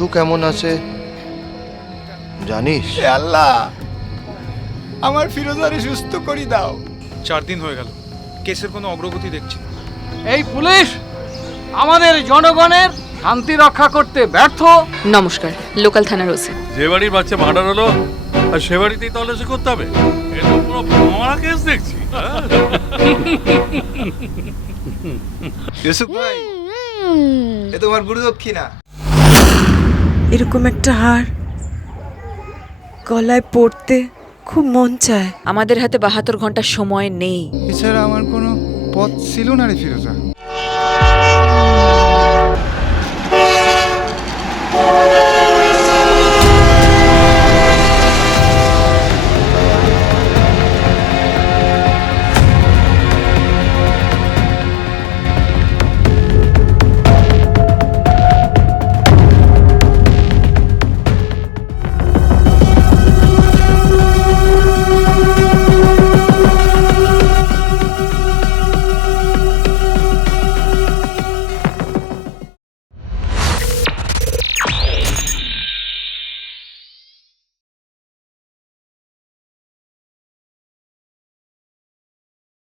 মিঠু কেমন আছে জানিস? হে আল্লাহ, আমার ফিরোজারে সুস্থ করে দাও। 4 দিন হয়ে গেল, কেসের কোনো অগ্রগতি দেখছি না। এই পুলিশ আমাদের জনগণের শান্তি রক্ষা করতে ব্যর্থ। নমস্কার, লোকাল থানার ওসি। যে বাড়ির বাচ্চা মার্ডার হলো আর সে বাড়িতেই তল্লাশি করতে হবে? এটা পুরো মারা কেস দেখছি। ইউসুফ ভাই, এ তোমার গুরু দক্ষিণা। এরকম একটা হার গলায় পড়তে খুব মন চায়। আমাদের হাতে 72 ঘন্টা সময় নেই। এছাড়া আমার কোনো পথ ছিল না রে ফিরোজা।